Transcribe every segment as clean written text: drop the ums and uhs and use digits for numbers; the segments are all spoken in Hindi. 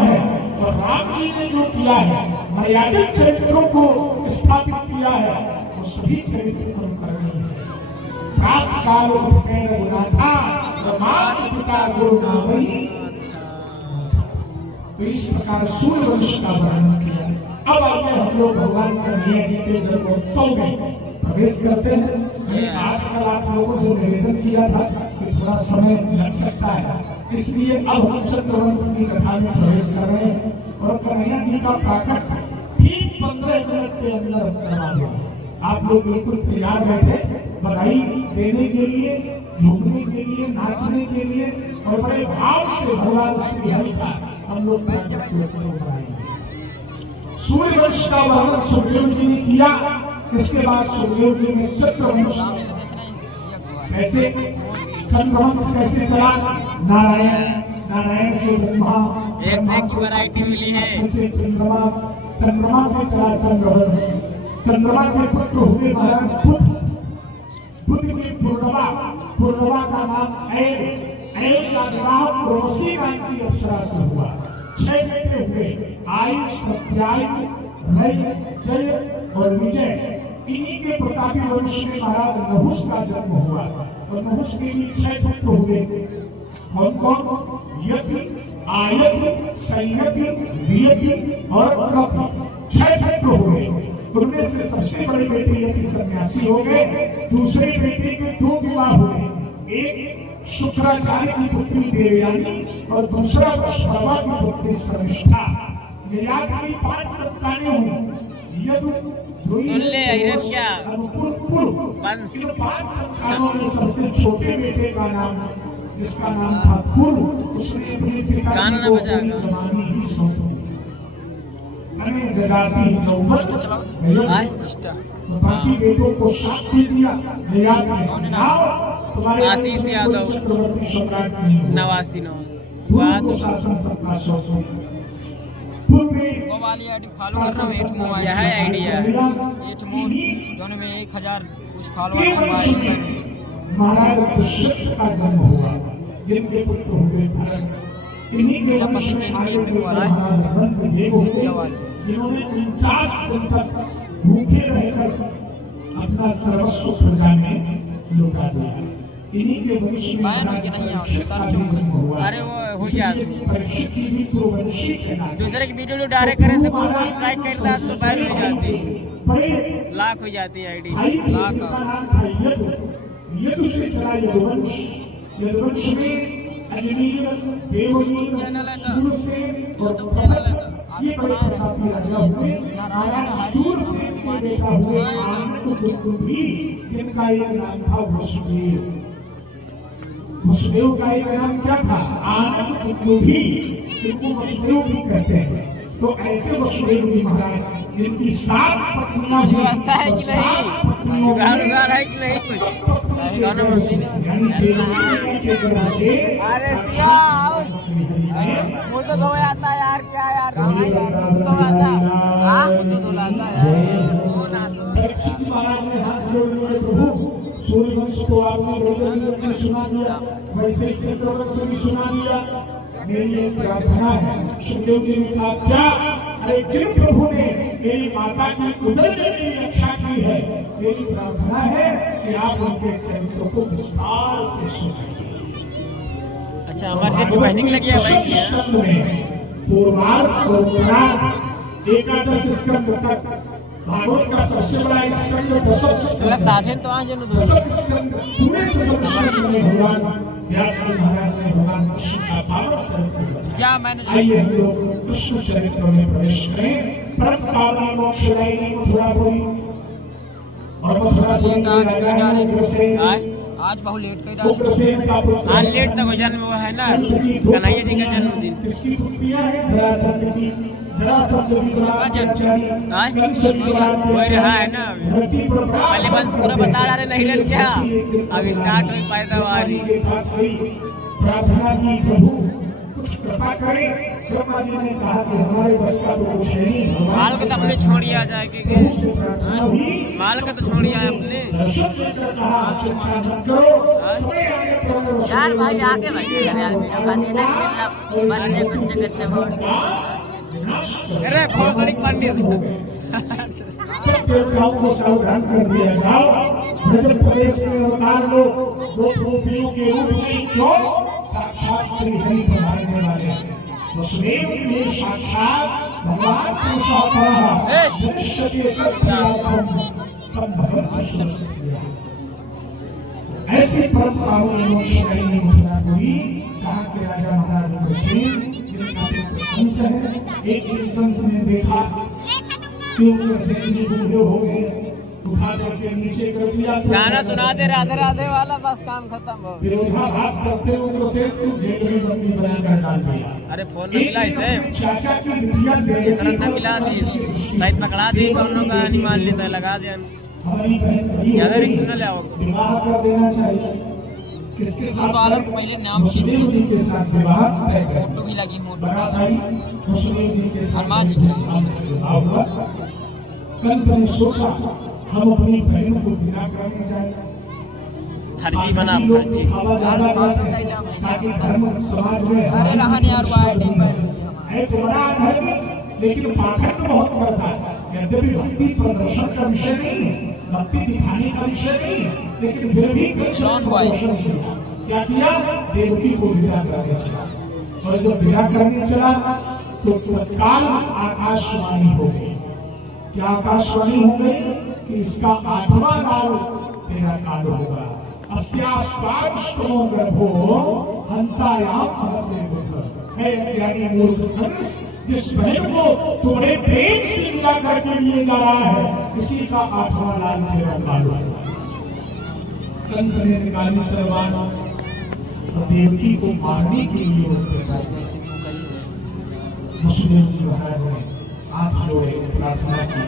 है। और राम जी ने जो किया है, मर्यादित चरित्रों को स्थापित किया है, वो सभी चरित्र अनुकरणीय है। प्रात काल उठते रघुनाथा, माता पिता गुरु नावई। तो इस प्रकार सूर्यवंश का वर्णन किया। अब आइए हम लोग भगवान कन्हैया जी के जन्मोत्सव में प्रवेश करते हैं। मैंने आजकल आप लोगों से निवेदन किया था कि थोड़ा समय लग सकता है, इसलिए अब हम चंद्रवंश की कथा में प्रवेश कर रहे हैं। और कन्हैया जी का प्राकट ठीक 15 मिनट के अंदर करवा देंगे। आप लोग बिल्कुल तैयार बैठे बधाई देने के लिए, झूमने के लिए, नाचने के लिए, और बड़े भाव से भगवान श्री हरि का हम लोग सूर्यवंश का वर्णन सुखदेव जी ने किया। इसके बाद सुखदेव जी ने चंद्रवंश कैसे, चंद्रवंश कैसे चला, नारायण से ब्रह्मा, वैरायटी मिली है। चंद्रमा से चला चंद्रवंश। चंद्रमा के पुत्र हुए महाराज बुध के पूर्णवा का नाम ऐल का विवाह प्रोसी नाम की अप्सरा से हुआ। 6 बेटे हुए, आयुष, प्रत्यायु, रई, जय और विजय। इन्हीं के प्रतापी वंश में महाराज नहुस का जन्म हुआ। और नहुस के भी 6 पुत्र हुए। कौन? यज्ञ, आयज्ञ, संयज्ञ, वियज्ञ और कपि। 6 पुत्र हुए। उनमें से सबसे बड़े बेटे यदि सन्यासी हो गए। दूसरे बेटे के 2 विवाह हुए। एक शुक्राचार्य की पुत्री देवयानी और दूसरा शर्मा की पुत्री शर्मिष्ठा। निर्यात की 5 संतानें हुई। यदु, सुन ले क्या? इन 5 संतानों में सबसे छोटे बेटे का नाम, जिसका नाम था पूर्व, उसने अपने पिता को जमानी ही सौंप दी। बाकी बेटों को शाप भी दिया। आशीष यादव, चक्रवर्ती सम्राट नहीं, नवासी शासन सबका सौंप। फॉलो कर रहा हूँ, 8 मोबाइल यह है आइडिया है। 8 दोनों में 1000 कुछ फॉलो महाराज दुष्यंत का जन्म हुआ, जिनके पुत्र हुए भरत। इन्हीं के वंश में आगे जिन्होंने 49 दिन तक भूखे रहकर अपना सर्वस्व प्रजा में लुटा दिया। इन्हीं के वंश में अरे वो हो जाती परीक्षित की भी पूर्ववंशी थे। दूसरे की वीडियो जो डायरेक्ट करे से कोई स्ट्राइक करता है तो बैन हो जाती, लाख हो जाती है आईडी। यदु से चला यदुवंश। यदुवंश में अजनीर, देवनीर, सूरसेन और ये बड़े प्रतापी राजा हुए। महाराज सूरसेन के बेटा हुए आनंद, जिनका एक नाम था वसुदेव। वसुदेव का एक नाम क्या था? आनंद भी, जिनको वसुदेव भी कहते हैं। तो ऐसे वसुदेव जी महाराज, जिनकी 7 पत्नियां व्यवस्था है कि नहीं, उगार है कि नहीं कुछ। अरे मुझे तो आता यार, क्या यार मुझे तो आता सूर्यवंश को आपने बड़ी सुना दिया, वैसे चंद्रवंश भी सुना दिया। मेरी एक प्रार्थना है। सुखदेव जी ने कहा क्या? अरे जिन प्रभु ने मेरी माता की उदर में मेरी रक्षा की है, मेरी प्रार्थना है कि आप उनके चरित्र को विस्तार से सुनाइए। अच्छा, हमारे दिन बहने के लगी है पूर्वार्ध और उत्तरार्ध 11 स्कंद तक भागवत का सबसे बड़ा स्कंद दशम स्कंद। साधन तो आज दशम स्कंद पूरे दशम स्कंद में भगवान व्यास जी महाराज ने भगवान कृष्ण का पावन चरित्र क्या मैंने। आइए हम लोग कृष्ण चरित्र में प्रवेश करें। परम पावन मोक्षदायी मथुरापुरी और मथुरापुरी के राजा उग्रसेन। आज बहुत लेट कर आज लेट तक जन्म हुआ है ना, कन्हैया जी का जन्मदिन। इसकी पुत्रियां हैं जरासंध की, जरासंध भी बड़ा ब्रह्मचारी वही रहा है ना। पहले वंश पूरा बता रहा है, नहीं लेन क्या अब स्टार्ट हुई पैदावार। प्रार्थना की प्रभु कुछ कृपा करें, ब्रह्मा जी ने कहा कि हमारे बस का तो कुछ है नहीं, माल को तो अपने छोड़ी आ जाएगी प्रभु से प्रार्थना हुई। माल का तो छोड़ी आए अपने दर्शन देकर कहा चिंता मत करो, समय आने पर यार भाई आगे भाई यार वीडियो का देना चिल्ला बच्चे कितने अरे बहुत बड़ी पंडित सब देवताओं को सावधान कर दिया जाओ। ब्रज प्रदेश में अवतार लोग दो गोपियों के रूप में क्यों साक्षात श्री हरि पधारने वाले हैं। वसुदेव ने साक्षात भगवान पुरुषोत्तम जनिष्यति तत्प्रियार्थम संभवं सुरसिद्धिया। ऐसी परंपराओं में श्री मथुरापुरी कहा के राजा महाराज उग्रसेन जिनका कंस है, एक दिन कंस ने देखा कि उग्रसेन जी बूढ़े हो गए, उठा करके नीचे कर दिया। गाना सुना दे राधे राधे वाला, बस काम खत्म हो। विरोधाभास करते उग्रसेन को जेल में बंदी बनाकर डाल दिया। अरे फोन में मिला इसे चाचा की बिटिया तरन ने मिला दी, शायद पकड़ा दी, दोनों का नहीं मान लेता है, लगा दिया। हमारी बहन ज्यादा रिक्स न ले आओ। विवाह कर देना चाहिए। किसके साथ? पहले नाम वसुदेव जी के साथ विवाह तय कर। फोटो भी लगी मोटो बड़ा भाई वसुदेव जी के साथ हनुमान जी के नाम से विवाह हुआ। कंस ने सोचा हम अपनी बहन को विदा करने जाए, फर्जी बना लोग फर्जी। दिखावा ज्यादा करते हैं ताकि धर्म समाज में अरे रहन यार वाइडिंग है तो बड़ा अधर्मी, लेकिन पाखंड बहुत करता है। यद्यपि भक्ति प्रदर्शन का विषय नहीं है, भक्ति दिखाने का विषय नहीं है, लेकिन फिर भी प्रदर्शन किया। क्या किया? देवकी को विदा करने चला। और जब विदा करने चला तो तत्काल आकाशवाणी हो गई। क्या आकाशवाणी हो गई कि इसका 8वां काल तेरा काल होगा। अस्यास्ताष्टमो गर्भो हंतायाम से है अज्ञानी मूर्ख कंस, जिस बहन को तू बड़े प्रेम से विदा करके लिए जा रहा है, इसी का 8वां लाल तेरा काल होगा। कंस ने निकाली तलवार और देवकी को मारने के लिए वसुदेव जी महाराज ने हाथ जोड़े प्रार्थना की।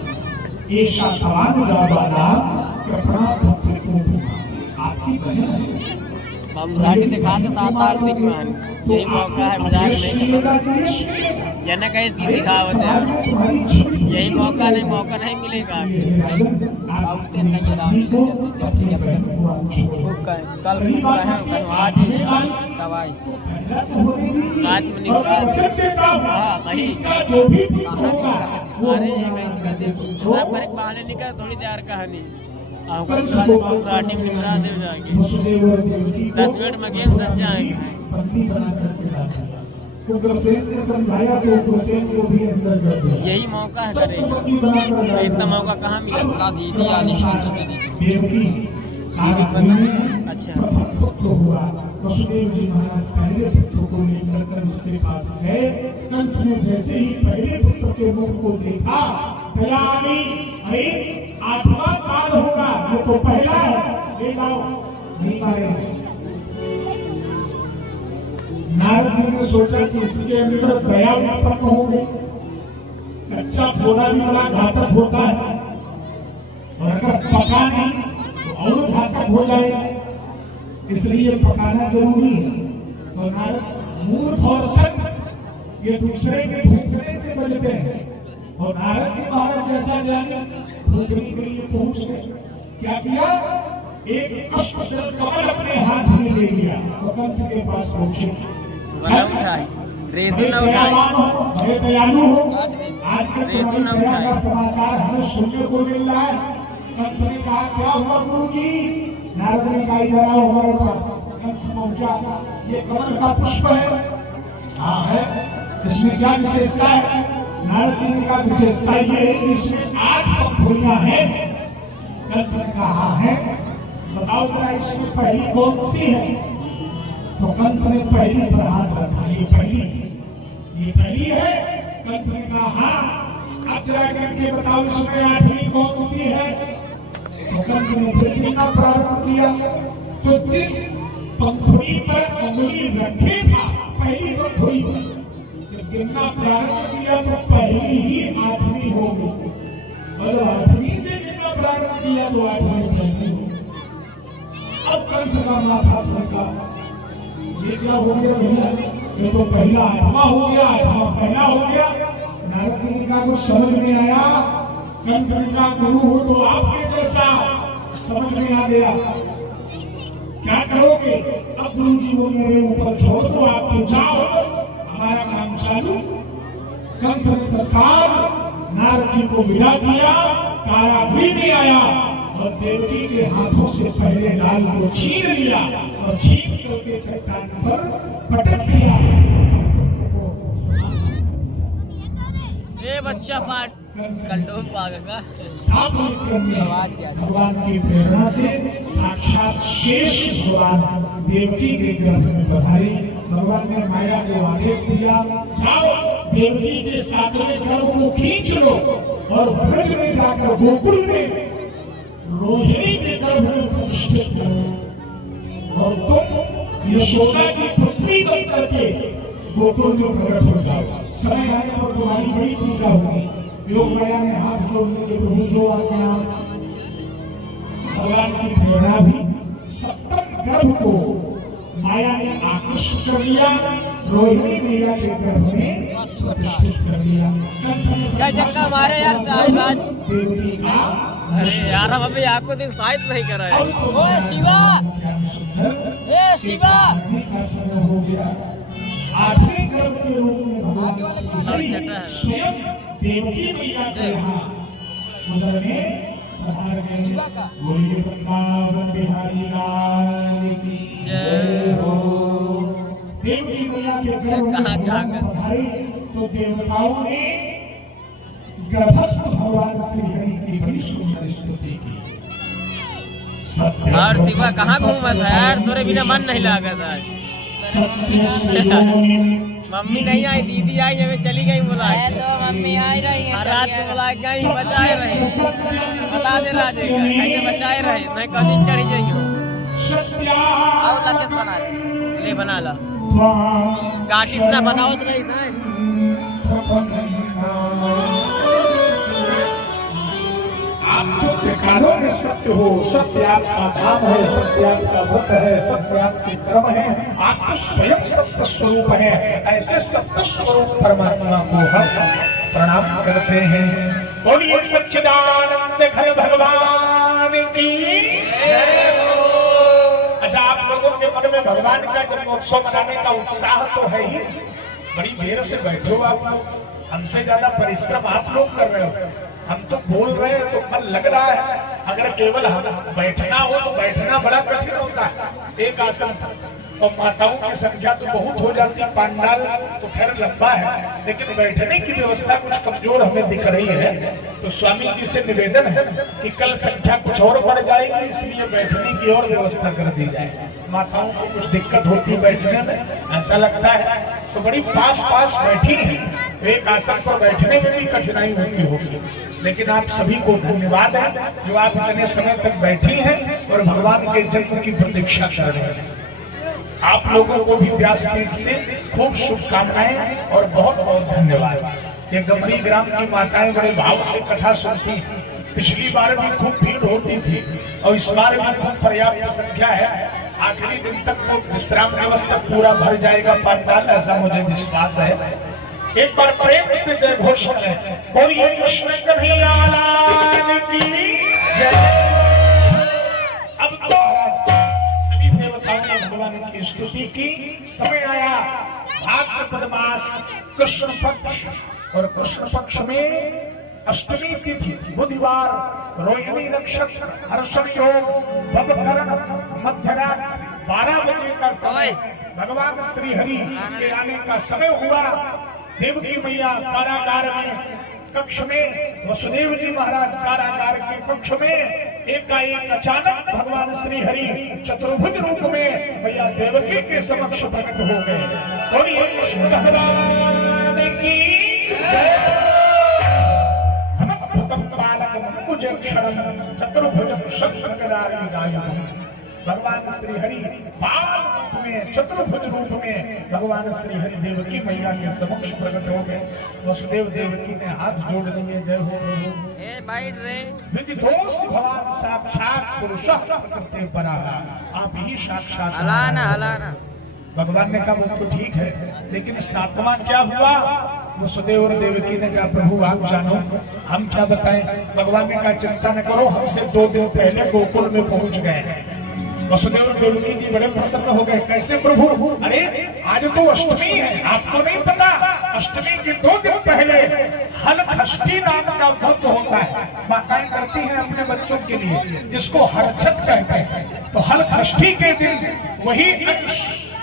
ऐसा तवान जावाला कृपणा पुत्र को आपकी बहन है। बमराटी दिखा के साथ आरती मान, यही मौका है, मजाक नहीं। जनक है इसकी सिखावत है, यही मौका नहीं, मौका नहीं मिलेगा। कल आज दवाई आज में निकला। हाँ सही। अरे एक बहाने निकल थोड़ी देर कहानी पार्टी में निमरा दे जाएगी। 10 मिनट में गेम सज जाएंगे। उग्रसेन ने समझाया तो उग्रसेन को भी अंदर कर दिया। यही मौका है करेगा, इतना मौका कहाँ मिला। दीदी आनी अच्छा पुत्र हुआ। वसुदेव जी महाराज पहले पुत्र को लेकर कंस के पास गए। कंस ने जैसे ही पहले पुत्र के मुख को देखा, दया आ गई। अरे 8वां काल होगा, ये तो पहला है, ले जाओ। नहीं मारेंगे। नारद जी ने सोचा कि इसके अंदर दया उत्पन्न हो गई। कच्चा थोड़ा भी बड़ा घातक होता है, और अगर पका नहीं तो और घातक हो जाएगा, इसलिए पकाना जरूरी है। तो नारद मूर्ख और सत्य ये दूसरे के भूखने से बचते हैं, और नारद जी महाराज जैसा जाने भूखने के लिए पहुंच गए। क्या किया? एक अष्टदल कमल अपने हाथ में ले लिया और कंस के पास पहुंचे। रेसू न उठाए, बड़े दयालु हो। आज के तुम्हारी दया का समाचार हमें सुनने को मिल रहा है। कंस ने कहा क्या हुआ गुरु जी? नारद ने कहा इधर आओ हमारे पास। कंस पहुंचा। ये कमल का पुष्प है। हाँ है। इसमें क्या विशेषता है? नारद जी ने कहा विशेषता ये है कि इसमें 8 पंखुड़ियां हैं। कंस ने कहा हाँ है। बताओ जरा इसमें पहली कौन सी है? तो कंस ने पहली पर हाथ रखा। ये पहली है। कंस ने कहा हाँ। अब जरा करके बताओ इसमें 8वीं कौन सी है? तो कंस ने फिर गिनना प्रारंभ किया। तो जिस पंखुड़ी पर उंगली रखे था पहली पंखुड़ी पर, जब गिनना प्रारंभ किया तो पहली ही 8वीं हो गई, और 8वीं से गिनना प्रारंभ किया तो 8वीं पहली हो गई। अब कंस का माथा सनका, ये क्या हो गया भैया? ये तो पहला आठवां हो गया, आठवां पहला हो गया। नारद जी का कुछ समझ में आया, कंस जी का गुरु हो तो आपके जैसा, समझ में आ गया। क्या करोगे? अब गुरु जी को मेरे ऊपर छोड़ दो, आप तो जाओ, बस हमारा काम चालू। कंस ने तत्काल नारद जी को विदा किया, कारागृह में आया और देवकी के हाथों से पहले लाल को छीन लिया और छीन करके चट्टान पर पटक दिया। ये बच्चा पाठ कल्टो पागेगा। सातवें क्रम में भगवान की प्रेरणा से साक्षात शेष भगवान देवकी के गर्भ में पधारे। भगवान ने माया को आदेश दिया, जाओ देवकी के सातवें गर्भ को खींच लो और ब्रज में जाकर गोकुल में रोहिणी के गर्भ में प्रतिष्ठित करो और तुम यशोदा की पुत्री बन करके गोकुल में प्रकट हो जाओ। समय आने पर तुम्हारी बड़ी पूजा होगी। योग माया ने हाथ जोड़ने के प्रभु जो आज्ञा। भगवान की प्रेरणा भी सप्तम गर्भ को माया ने आकृष्ट कर लिया, रोहिणी मैया के गर्भ में प्रतिष्ठित कर लिया। क्या चक्का मारे यार साहिबाज। देवकी का अरे यार हम अभी आपको दिन साहिब नहीं कर रहे हैं। ओए शिवा, ए शिवा, का समय हो गया। आठवें गर्भ के रूप में भगवान स्वयं देवकी मैया के यहाँ उधर में पधार गए। बोलिए वृंदावन बिहारी लाल की जय हो। देवकी मैया के गर्भ में भगवान पधारे तो देवताओं ने गर्भस्थ भगवान श्री हरि की बड़ी सुंदर स्तुति की। और शिवा कहाँ घूमा था यार, तोरे बिना मन नहीं लगा था। मम्मी नहीं आई, दीदी आई, जब चली गई बुला तो मम्मी आई रही है, रात को बुला गई, बचाए रहे। बता दे राजे कहीं बचाए रहे, मैं कहीं चढ़ी गई हूँ। और लगे बना ले बना ला काटी ना बनाओ तो नहीं ना। आप तो ठिकानों में सत्य हो, सत्य आपका धाम है, सत्य आपका व्रत है, सत्य आपके कर्म है, आप तो स्वयं सत्य स्वरूप है। ऐसे सत्य स्वरूप परमात्मा को हम प्रणाम करते हैं। बोलिए सच्चिदानंद घन भगवान की जय हो। अच्छा, आप लोगों के मन में भगवान का जन्मोत्सव मनाने का उत्साह तो है ही। बड़ी देर से बैठे हो आप लोग, हमसे ज्यादा परिश्रम आप लोग कर रहे हो। हम तो बोल रहे हैं तो मन लग रहा है। अगर केवल हम बैठना हो तो बैठना बड़ा कठिन होता है, एक आसन और माताओं की संख्या तो बहुत हो जाती है, पांडाल तो खैर लंबा है, लेकिन बैठने की व्यवस्था कुछ कमजोर हमें दिख रही है। तो स्वामी जी से निवेदन है कि कल संख्या कुछ और बढ़ जाएगी, इसलिए बैठने की और व्यवस्था कर दी जाए। माताओं को कुछ दिक्कत होती है बैठने में, ऐसा लगता है, तो बड़ी पास पास बैठी है, एक आसन पर बैठने में भी कठिनाई होती होगी। लेकिन आप सभी को धन्यवाद है जो आप इतने समय तक बैठी हैं और भगवान के जन्म की प्रतीक्षा कर रहे हैं। आप लोगों को भी व्यासपीठ से खूब शुभकामनाएं और बहुत बहुत धन्यवाद। ये गमरी ग्राम की माताएं बड़े भाव से कथा सुनती हैं। पिछली बार भी खूब भीड़ होती थी और इस बार भी खूब पर्याप्त संख्या है। आखिरी दिन तक तो विश्राम दिवस तक पूरा भर जाएगा पंडाल, ऐसा मुझे विश्वास है। एक बार प्रेम से जय घोष करें, बोलिए कृष्ण कन्हैया लाल की जय। अब तो सभी देवताओं ने भगवान की स्तुति की। समय आया भाद्रपद मास कृष्ण पक्ष, और कृष्ण पक्ष में अष्टमी तिथि बुधवार, रोहिणी नक्षत्र, हर्षण योग, भवकरण, मध्यरात 12 बजे का समय भगवान श्री हरि के आने का समय हुआ। देवकी मैया कारागार में कक्ष में, वसुदेव जी महाराज कारागार के कक्ष में एकाएक अचानक भगवान श्री हरि चतुर्भुज रूप में मैया देवकी के समक्ष प्रकट हो गए। बोलिए कृष्ण भगवान की जय। चतुर्भुज शंकर भगवान श्री हरि बाल रूप में, चतुर्भुज रूप में भगवान श्री हरि देवकी मैया के समक्ष प्रकट हो गए। वसुदेव देवकी ने हाथ जोड़ लिए, जय हो विदितोष भगवान साक्षात पुरुषः प्रकृते पराः। आप ही साक्षात हलाना हलाना भगवान ने कहा वो तो ठीक है, लेकिन 7वां क्या हुआ? वसुदेव और देवकी ने कहा प्रभु आप जानो, हम क्या बताएं। भगवान ने कहा चिंता न करो, हमसे 2 दिन पहले गोकुल में पहुंच गए। वसुदेव और देवकी जी बड़े प्रसन्न हो गए। कैसे प्रभु? अरे आज तो अष्टमी है, आपको नहीं पता? अष्टमी के 2 दिन पहले हलखष्ठी नाम का व्रत होता है, माताएं करती हैं अपने बच्चों के लिए, जिसको हरछठ कहते हैं। तो हलखष्ठी के दिन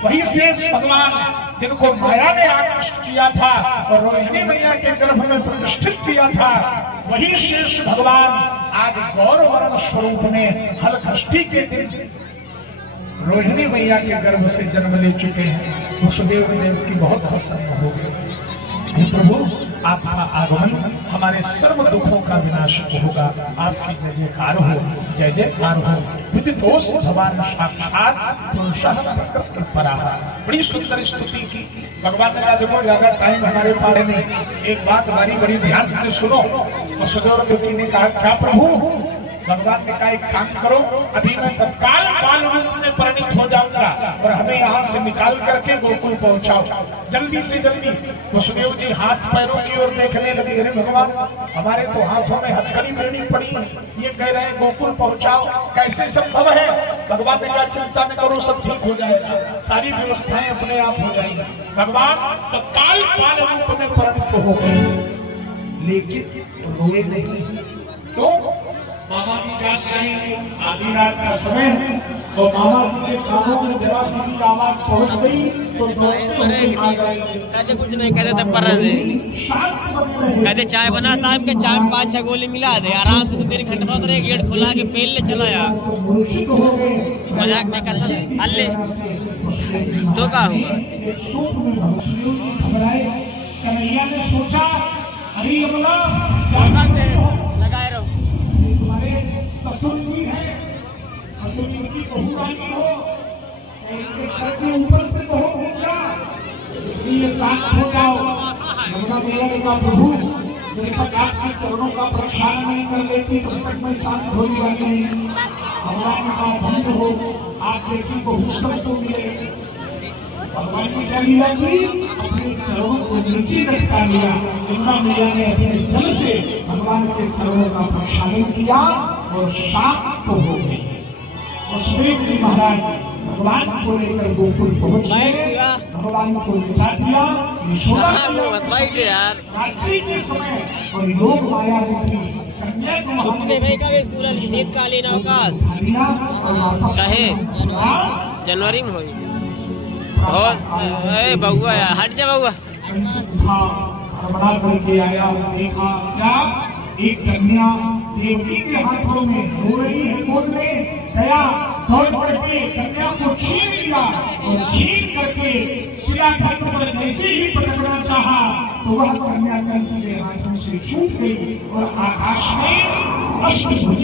वही शेष भगवान जिनको माया ने आकृष्ट किया था और रोहिणी मैया के गर्भ में प्रतिष्ठित किया था, वही शेष भगवान आज गौरवर्ण स्वरूप में हलखष्ठी के दिन रोहिणी मैया के गर्भ से जन्म ले चुके हैं। वसुदेव देव की बहुत प्रसन्न हो गए। प्रभु आपका आगमन हमारे सर्व दुखों का विनाश होगा, आपकी जय जयकार हो, जय जयकार हो। विदितोष भगवान साक्षात पुरुषः प्रकृति पराः। बड़ी सुंदर स्तुति की भगवान ने कहा देखो ज्यादा टाइम हमारे पास नहीं, एक बात हमारी बड़ी ध्यान से सुनो। वसुदेव देवकी ने कहा क्या प्रभु? भगवान ने कहा एक काम करो, अभी मैं तत्काल बाल रूप में परिणित हो जाऊंगा और हमें यहाँ से निकाल करके गोकुल पहुंचाओ, जल्दी से जल्दी। वसुदेव जी हाथ पैरों की ओर देखने लगे। अरे भगवान हमारे तो हाथों में हथकड़ी पहनी पड़ी, ये कह रहे हैं गोकुल पहुंचाओ, कैसे संभव है? भगवान ने कहा चिंता न करो, सब ठीक हो जाएगा, सारी व्यवस्थाएं अपने आप हो जाएंगी। भगवान तत्काल बाल रूप में परिणित हो गए, लेकिन रोए नहीं। तो मामा जी जान गए आधी रात का समय, तो मामा जी के कानों में जरा सी भी आवाज पहुंच गई तो कहते कुछ नहीं, कहते तब पर कहते चाय बना साहब के, चाय में 5-6 गोली मिला दे, आराम से 2-3 घंटे सोच रहे, गेट खुला के पेल ले चला यार। मजाक में कसम अल्ले तो का हुआ। कन्हैया ने सोचा अरे यमुना लगाए रहो, ससुर जी है और तुम इनकी बहू रानी हो, इनके सर के ऊपर से तो हो क्या, इसलिए शांत हो जाओ। यमुना मैया ने कहा प्रभु जब तक आपके चरणों का प्रक्षालन नहीं कर लेती तब तक मैं शांत हो जाऊंगी। भगवान ने कहा बंद हो, आप जैसी बहू सबको मिले। भगवान ने क्या लिया कि अपने चरणों को नीचे लटका लिया। यमुना मैया ने अपने जल से भगवान के चरणों का प्रक्षालन किया और शांत हो गई। वसुदेव जी महाराज भगवान को लेकर गोकुल पहुंच गए, भगवान को बिठा दिया। रात्रि के समय और योग माया रूपी कन्या को शीतकालीन अवकाश कहे जनवरी में हुई। बउआ हट जा बउआ। बड़ा करके आया, देखा क्या एक कन्या देवकी के हाथों में हो रही है, गोद में गया, दौड़ पड़के कन्या को छीन लिया और छीन करके शिलाखंड पर जैसे ही पटकना चाहा तो वह कन्या कैसे हाथों से छूट गई और आकाश में अष्टभुजा